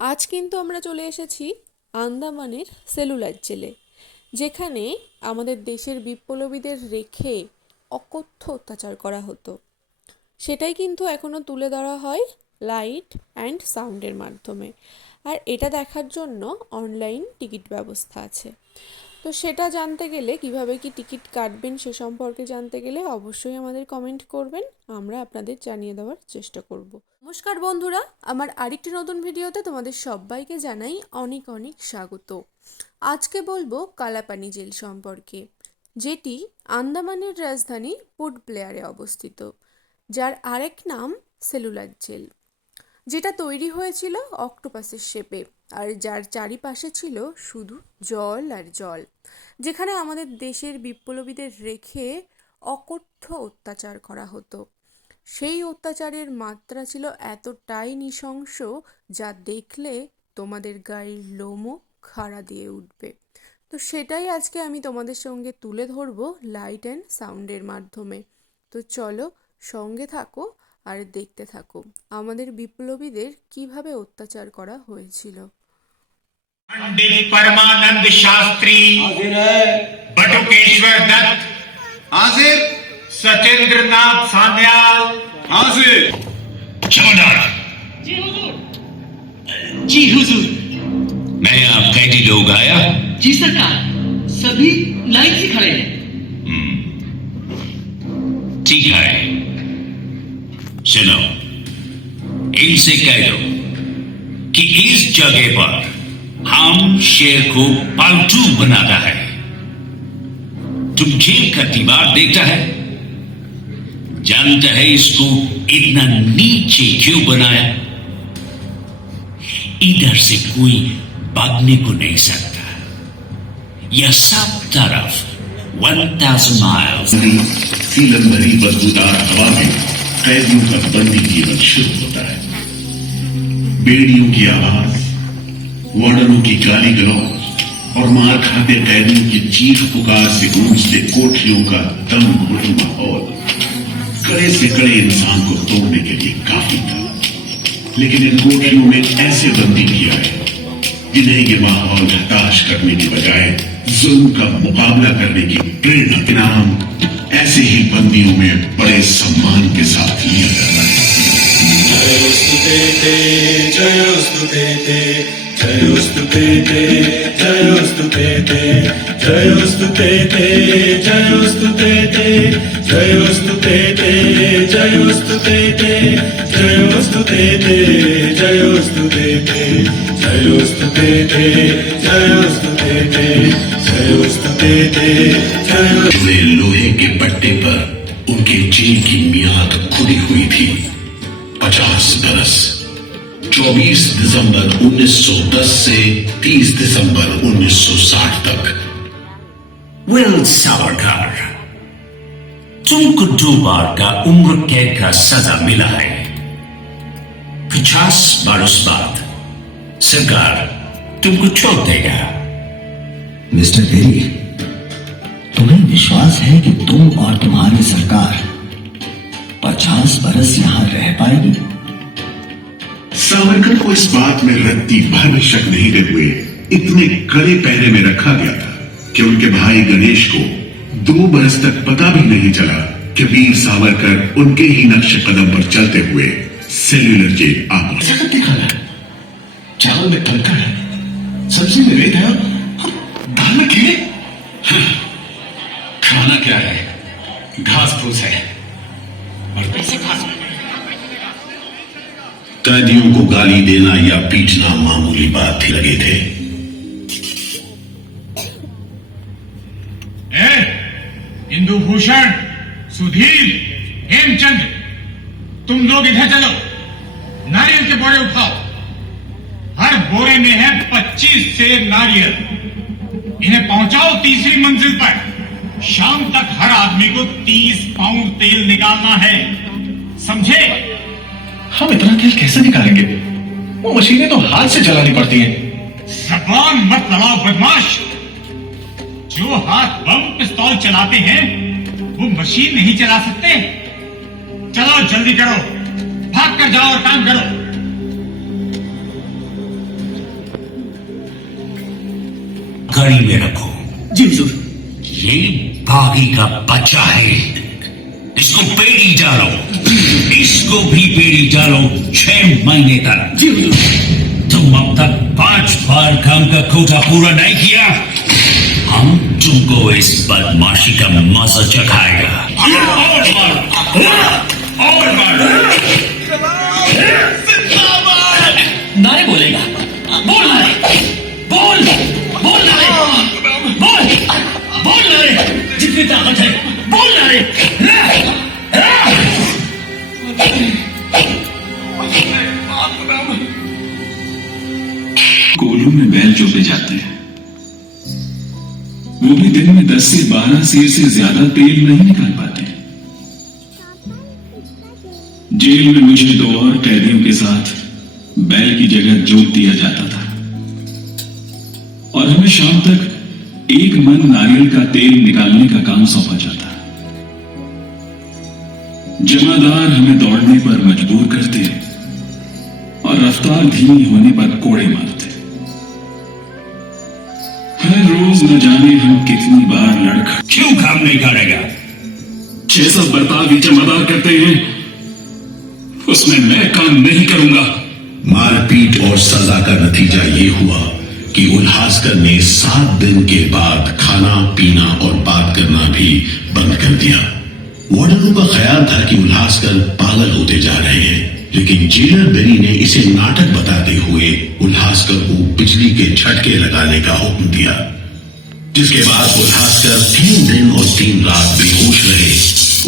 আজ কিন্তু আমরা চলে এসেছি আন্দামানের সেলুলার জেলে, যেখানে আমাদের দেশের বিপ্লবীদের রেখে অকথ্য অত্যাচার করা হতো। সেটাই কিন্তু এখনও তুলে ধরা হয় লাইট অ্যান্ড সাউন্ডের মাধ্যমে। আর এটা দেখার জন্য অনলাইন টিকিট ব্যবস্থা আছে। তো সেটা জানতে গেলে কিভাবে কি টিকিট কাটবেন সে সম্পর্কে জানতে গেলে অবশ্যই আমাদের কমেন্ট করবেন, আমরা আপনাদের জানিয়ে দেওয়ার চেষ্টা করব। নমস্কার বন্ধুরা, আমার আরেকটি নতুন ভিডিওতে তোমাদের সবাইকে জানাই অনেক অনেক স্বাগত। আজকে বলবো কালাপানি জেল সম্পর্কে, যেটি আন্দামানের রাজধানী পোর্ট ব্লেয়ারে অবস্থিত, যার আরেক নাম সেলুলার জেল, যেটা তৈরি হয়েছিল অক্টোপাসের শেপে আর যার চারিপাশে ছিল শুধু জল আর জল, যেখানে আমাদের দেশের বিপ্লবীদের রেখে অকথ্য অত্যাচার করা হতো। সেই অত্যাচারের মাত্রা ছিল এতটাই নৃশংস যা দেখলে তোমাদের গায়ের লোমও খাড়া দিয়ে উঠবে। তো সেটাই আজকে আমি তোমাদের সঙ্গে তুলে ধরবো লাইট অ্যান্ড সাউন্ডের মাধ্যমে। তো চলো সঙ্গে থাকো আর দেখতে থাকো আমাদের বিপ্লবীদের কিভাবে অত্যাচার করা হয়েছিল। पंडित परमानंद शास्त्री, बटुकेश्वर दत्त, हाजिर। सत्येंद्र नाथ सान्याल, हाजिर। जमादार। जी हुजूर। मैं आप कैदी लोग आया। जी सरकार, सभी लाइन से खड़े हैं। ठीक है, सुनो, इनसे कह दो कि इस जगह पर हम शेर को पालतू बनाता है। तुम जेल का दीवार देखता है, जानता है इसको इतना नीचे क्यों बनाया? इधर से कोई भागने को नहीं सकता। यह सब तरफ 1000 माइल्स सीलन भरी बदबूदार हवा में कैदियों का बंदी जीवन शुरू होता है। बेड़ियों की आवाज, वार्डनों की गाली गलौज और मार खाते कैदियों की चीख पुकार से गूंजते कोठरियों का दम घुटू माहौल कड़े से कड़े इंसान को तोड़ने के लिए काफी था। लेकिन इन कोठरियों में ऐसे बंदी किया है जिन्हें ये माहौल हताश करने की बजाय जुल्म का मुकाबला करने की प्रेरणा इनाम ऐसे ही बंदियों में बड़े सम्मान के साथ लिया जाता है। जयोस्तुते जयोस्तुते जयोस्तुते जयोस्तुते जयोस्तुते जयोस्तुते जयोस्तुते जयोस्तुते जयोस्तुते जयोस्तुते जयोस्तुते जयोस्तुते जयोस्तुते। लोहे के पट्टे पर उनके जेल की मियाद खुदी हुई थी 50 बरस। 24 दिसंबर 1910 से 30 दिसंबर 1960 तक। विल सावरकर, तुमको 2 बार का उम्र कैद का सजा मिला है। 50 बरस बाद सरकार तुमको छोड़ देगा। मिस्टर बेरी, तुम्हें विश्वास है कि तुम और तुम्हारी सरकार 50 बरस यहां रह पाएगी? सावरकर को इस बात में रत्ती भर भी शक नहीं रहे हुए इतने कड़े पहरे में रखा गया था कि उनके भाई गणेश को 2 बरस तक पता भी नहीं चला कि वीर सावरकर उनके ही नक्शे कदम पर चलते हुए सेल्यूलर जेल आ पहुंचे। खाना चावल में तड़का है, सब्जी में रेत है और दाल में कीड़े। खाना क्या है? घास फूस है और पैसे घास में। कैदियों को गाली देना या पीटना मामूली बात ही लगे थे। इंदु भूषण, सुधीर, हेमचंद, तुम लोग इधर चलो। नारियल के बोरे उठाओ। हर बोरे में है 25 सेर नारियल। इन्हें पहुंचाओ तीसरी मंजिल पर। शाम तक हर आदमी को 30 पाउंड तेल निकालना है, समझे? हम इतना तेल कैसे निकालेंगे? वो मशीनें तो हाथ से चलानी पड़ती हैं। जबान मत लड़ाओ बदमाश। जो हाथ बम पिस्तौल चलाते हैं वो मशीन नहीं चला सकते। चलो जल्दी करो, भाग कर जाओ और काम करो। कड़ी में रखो। जी हुजूर। ये बागी का बच्चा है, इसको बेड़ी डालो, इसको भी बेड़ी डालो 6 महीने तक। जी हुजूर। तुम अब तक 5 बार काम का कोटा पूरा नहीं किया, हम तुमको इस बदमाशी का मजा चखाएगा। और मारो। नारे बोलेगा, बोल नारे, बोल बोल नारे, बोल बोल नारे, जितनी ताकत है बोल नारे। कोल्हू में बैल जोते जाते हैं, वो भी दिन में 10 से 12 सेर से ज्यादा तेल नहीं निकाल पाते। जेल में मुझे 2 और कैदियों के साथ बैल की जगह जोत दिया जाता था और हमें शाम तक 1 मन नारियल का तेल निकालने का काम सौंपा जाता। जमादार हमें दौड़ने पर मजबूर करते और रफ्तार धीमी होने पर कोड़े मारते। हर रोज न जाने हम कितनी बार लड़खड़। क्यों काम नहीं करेगा? जैसा बर्ताव ये जमादार करते हैं उसमें मैं काम नहीं करूंगा। मारपीट और सजा का नतीजा ये हुआ कि उल्हासकर ने 7 दिन के बाद खाना पीना और बात करना भी बंद कर दिया। वार्डनों का ख्याल था कि उल्हासकर पागल होते जा रहे हैं, लेकिन जेलर बेरी ने इसे नाटक बताते हुए उल्हासकर को बिजली के झटके लगाने का हुक्म दिया, जिसके बाद उल्हासकर 3 दिन और 3 रात बेहोश रहे।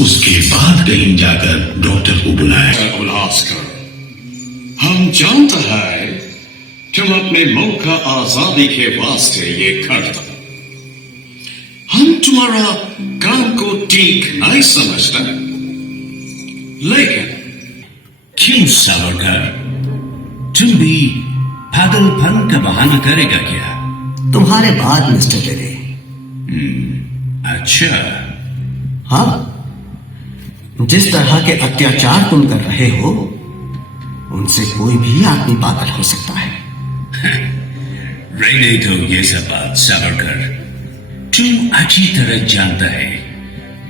उसके बाद कहीं जाकर डॉक्टर को बुलाया। उल्हासकर, हम जानते हैं तुम अपने मुल्क का आजादी के वास्ते ये करता। हम तुम्हारा काम को ठीक नहीं समझते, लेकिन क्यों सावरकर, तुम भी पागलपन का बहाना करेगा क्या? तुम्हारे बाद मिस्टर बेरी। अच्छा, हाँ, जिस तरह के अत्याचार तुम कर रहे हो उनसे कोई भी आदमी पागल हो सकता है। रहने दो ये सब बात सावरकर, तुम अच्छी तरह जानता है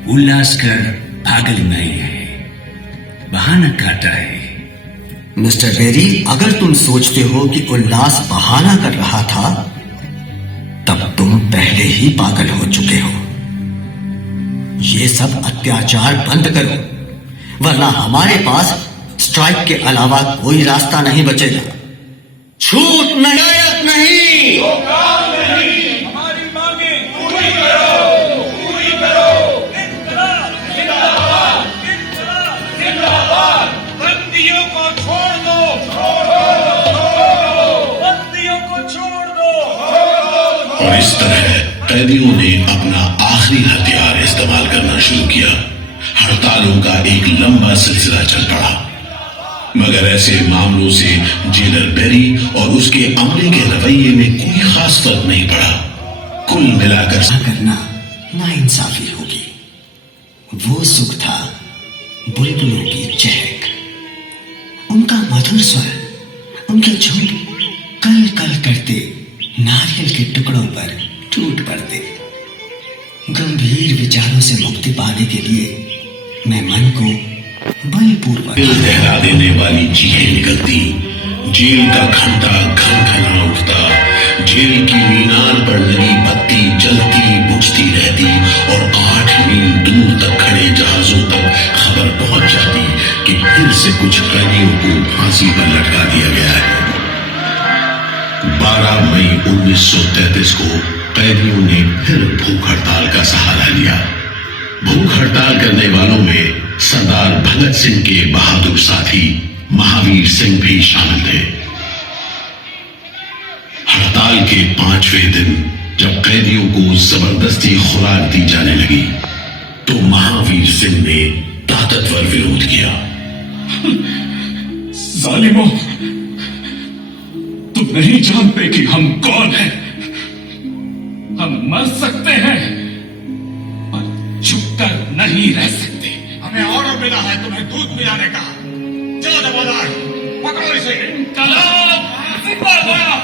उल्लासकर पागल नहीं है, बहाना करता है। मिस्टर बेरी, अगर तुम सोचते हो कि उल्लास बहाना कर रहा था तब तुम पहले ही पागल हो चुके हो। ये सब अत्याचार बंद करो, वरना हमारे पास स्ट्राइक के अलावा कोई रास्ता नहीं बचेगा। छूट नहीं, नहीं। हमारी मांगे पूरी करो, पूरी करो। इन्कलाब जिंदाबाद, इन्कलाब जिंदाबाद। बंदियों को छोड़ दो, बंदियों को छोड़ दो। और इस तरह कैदियों ने अपना आखिरी हथियार इस्तेमाल करना शुरू किया। हड़तालों का एक लंबा सिलसिला चल पड़ा, मगर ऐसे मामलों से जेलर बेरी और उसके अमले के रवैये में कोई खास फर्क नहीं पड़ा। कुल मिलाकर करना नाइंसाफी होगी। वो सुख था बुलबुलों की चहक, उनका मधुर स्वर, उनके झुंड कल कल करते नारियल के टुकड़ों पर टूट पड़ते। गंभीर विचारों से मुक्ति पाने के लिए मैं मन को बलपूर्वक दिल दहला देने वाली चीखें निकलती, जेल का घंटा घन-घना उठता, जेल की मीनार पर लगी बत्ती जलती बुझती रहती और 8 मील दूर तक खड़े जहाजों तक खबर पहुंच जाती कि फिर से कुछ कैदियों को फांसी पर लटका दिया गया है। 12 मई 1933 को कैदियों ने फिर भूख हड़ताल का सहारा लिया। भूख हड़ताल करने वालों में सरदार भगत सिंह के बहादुर साथी महावीर सिंह भी शामिल थे। हड़ताल के 5वें दिन जब कैदियों को जबरदस्ती खुराक दी जाने लगी तो महावीर सिंह ने ताकतवर विरोध किया। जालिमों, तुम नहीं जानते कि हम कौन हैं। हम मर सकते हैं पर छुपकर नहीं रह सकते। हमें ऑर्डर मिला है तुम्हें दूध पिलाने का। चलो जमादार, पकड़ो इसे। इंकलाब जिंदाबाद।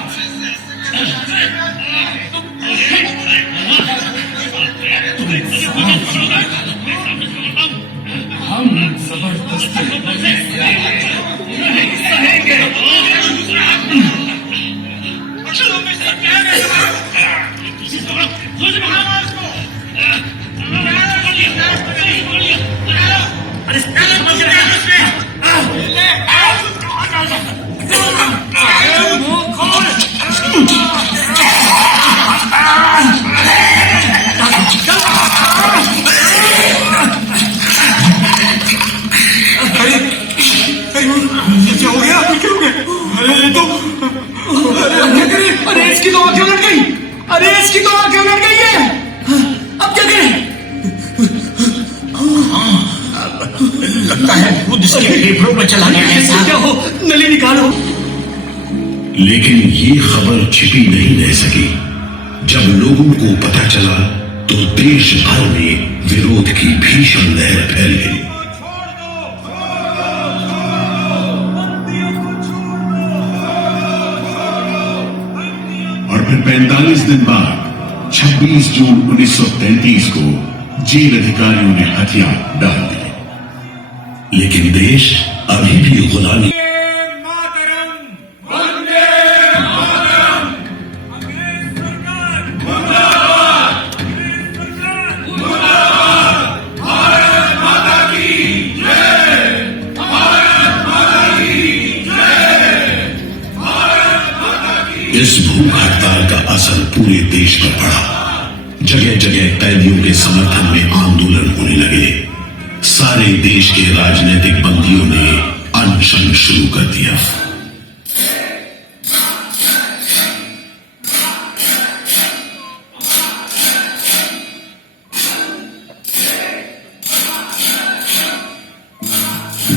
लेकिन ये खबर छिपी नहीं रह सकी। जब लोगों को पता चला तो देश भर में विरोध की भीषण लहर फैल गई। और फिर 45 दिन बाद 26 जून 1933 को जेल अधिकारियों ने हथियार डाल दिए, लेकिन देश अभी भी गुलामी इस भूख हड़ताल का असर पूरे देश पर पड़ा। जगह जगह कैदियों के समर्थन में आंदोलन होने लगे। सारे देश के राजनीतिक बंदियों ने अनशन शुरू कर दिया।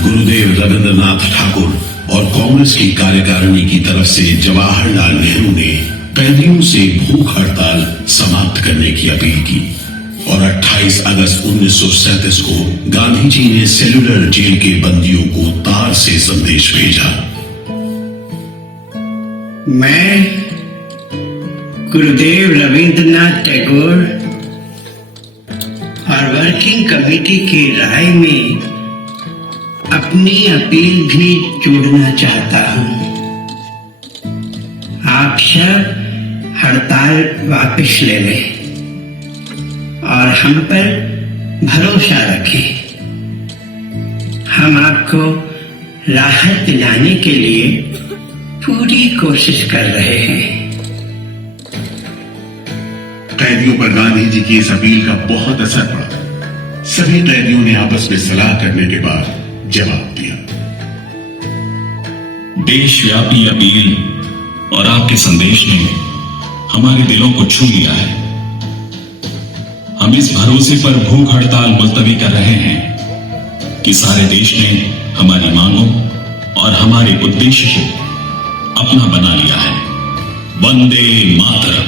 गुरुदेव रविंद्रनाथ ठाकुर और कांग्रेस की कार्यकारिणी की तरफ से जवाहरलाल नेहरू ने कैदियों से भूख हड़ताल समाप्त करने की अपील की और 28 अगस्त 1937 को गांधी जी ने सेलुलर जेल के बंदियों को तार से संदेश भेजा। मैं गुरुदेव रविंद्रनाथ टैगोर और वर्किंग कमेटी की राय में अपनी अपील भी जोड़ना चाहता हूं। आप सब हड़ताल वापस ले लें और हम पर भरोसा रखें। हम आपको राहत दिलाने के लिए पूरी कोशिश कर रहे हैं। कैदियों पर गांधी जी की इस अपील का बहुत असर पड़ा। सभी कैदियों ने आपस में सलाह करने के बाद जवाब दिया। देशव्यापी अपील और आपके संदेश ने हमारे दिलों को छू लिया है। हम इस भरोसे पर भूख हड़ताल मुलतवी कर रहे हैं कि सारे देश ने हमारी मांगों और हमारे उद्देश्य को अपना बना लिया है। वंदे मातरम।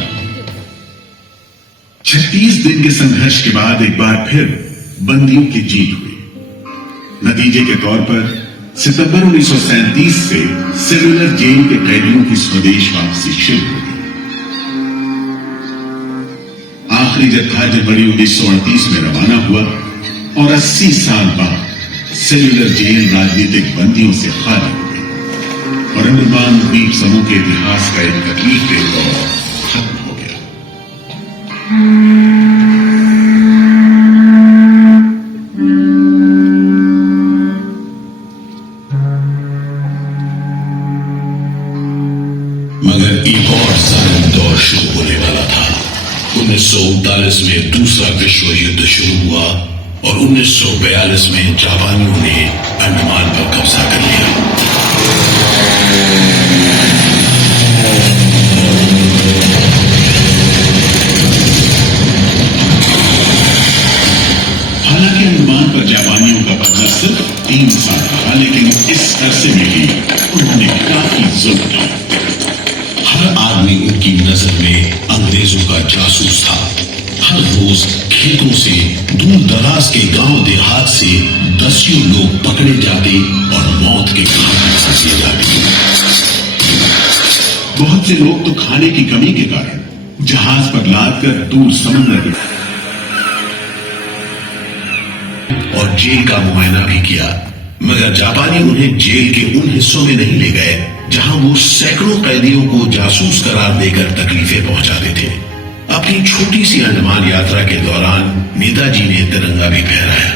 36 दिन के संघर्ष के बाद एक बार फिर बंदियों की जीत हुई। नतीजे के तौर पर सितंबर 1937 से सेलुलर जेल के कैदियों की स्वदेश वापसी शुरू हो गई। आखिरी जत्था जनवरी 1938 में रवाना हुआ और 80 साल बाद सेलुलर जेल राजनीतिक बंदियों से खाली हो गई और अंडमान द्वीप समूह के इतिहास का एक तकलीफदेह दौर खत्म हो गया। मगर एक और जालिम दौर शुरू होने वाला था। 1939 में दूसरा विश्व युद्ध शुरू हुआ और 1942 में जापानियों ने अंडमान पर कब्जा कर लिया। हालांकि अंडमान पर जापानियों का कब्जा सिर्फ 3 साल रहा, लेकिन इस अरसे में भी उन्होंने काफी जुल्म किया। हर आदमी उनकी नजर में अंग्रेजों का जासूस था। हर रोज खेतों से, दूर दराज के गांव देहात से दसियों लोग पकड़े जाते और मौत के घाट में फंसे जाते। बहुत से लोग तो खाने की कमी के कारण जहाज पर लाद कर दूर समुद्र में और जेल का मुआयना भी किया, मगर जापानी उन्हें जेल के उन हिस्सों में नहीं ले गए जहां वो सैकड़ों कैदियों को जासूस करार देकर तकलीफें पहुंचाते थे। अपनी छोटी सी अंडमान यात्रा के दौरान नेताजी ने तिरंगा भी फहराया।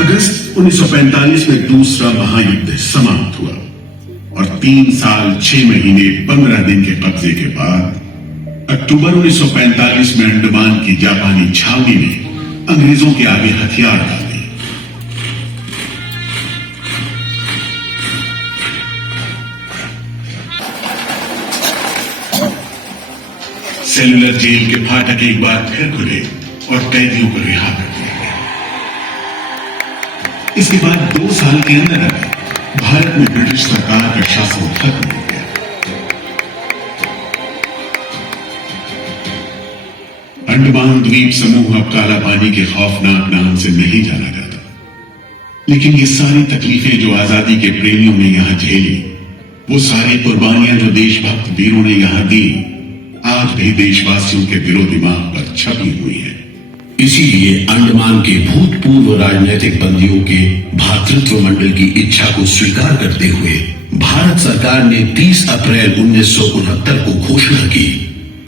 अगस्त 1945 में दूसरा महायुद्ध समाप्त हुआ और 3 साल 6 महीने 15 दिन के कब्जे के बाद अक्टूबर 1945 में अंडमान की जापानी छावनी ने अंग्रेजों के आगे हथियार डाल दिए। सेलुलर जेल के फाटक एक बार फिर खुले और कैदियों को रिहा कर दिया गया। इसके बाद 2 साल के अंदर भारत में ब्रिटिश सरकार का शासन खत्म हो गया। अंडमान द्वीप समूह अब काला पानी के खौफनाक नाम से नहीं जाना जाता, लेकिन ये सारी तकलीफें जो आजादी के प्रेमियों ने यहां झेली, वो सारी कुर्बानियां जो देशभक्त वीरों ने यहां दी, आज भी देशवासियों के दिलो दिमाग पर छपी हुई है। इसीलिए अंडमान के भूतपूर्व राजनीतिक बंदियों के भातृत्व मंडल की इच्छा को स्वीकार करते हुए भारत सरकार ने 30 अप्रैल 1969 को घोषणा की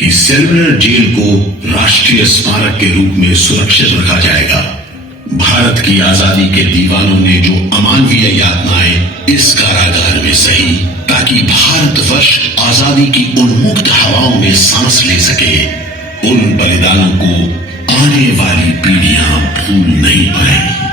कि सेलुलर जेल को राष्ट्रीय स्मारक के रूप में सुरक्षित रखा जाएगा। भारत की आजादी के दीवानों ने जो अमानवीय यातनाएं इस कारागार में सही, ताकि भारतवर्ष आजादी की उन्मुक्त हवाओं में सांस ले सके, उन बलिदानों को आने वाली पीढ़ियां भूल नहीं पाएंगी।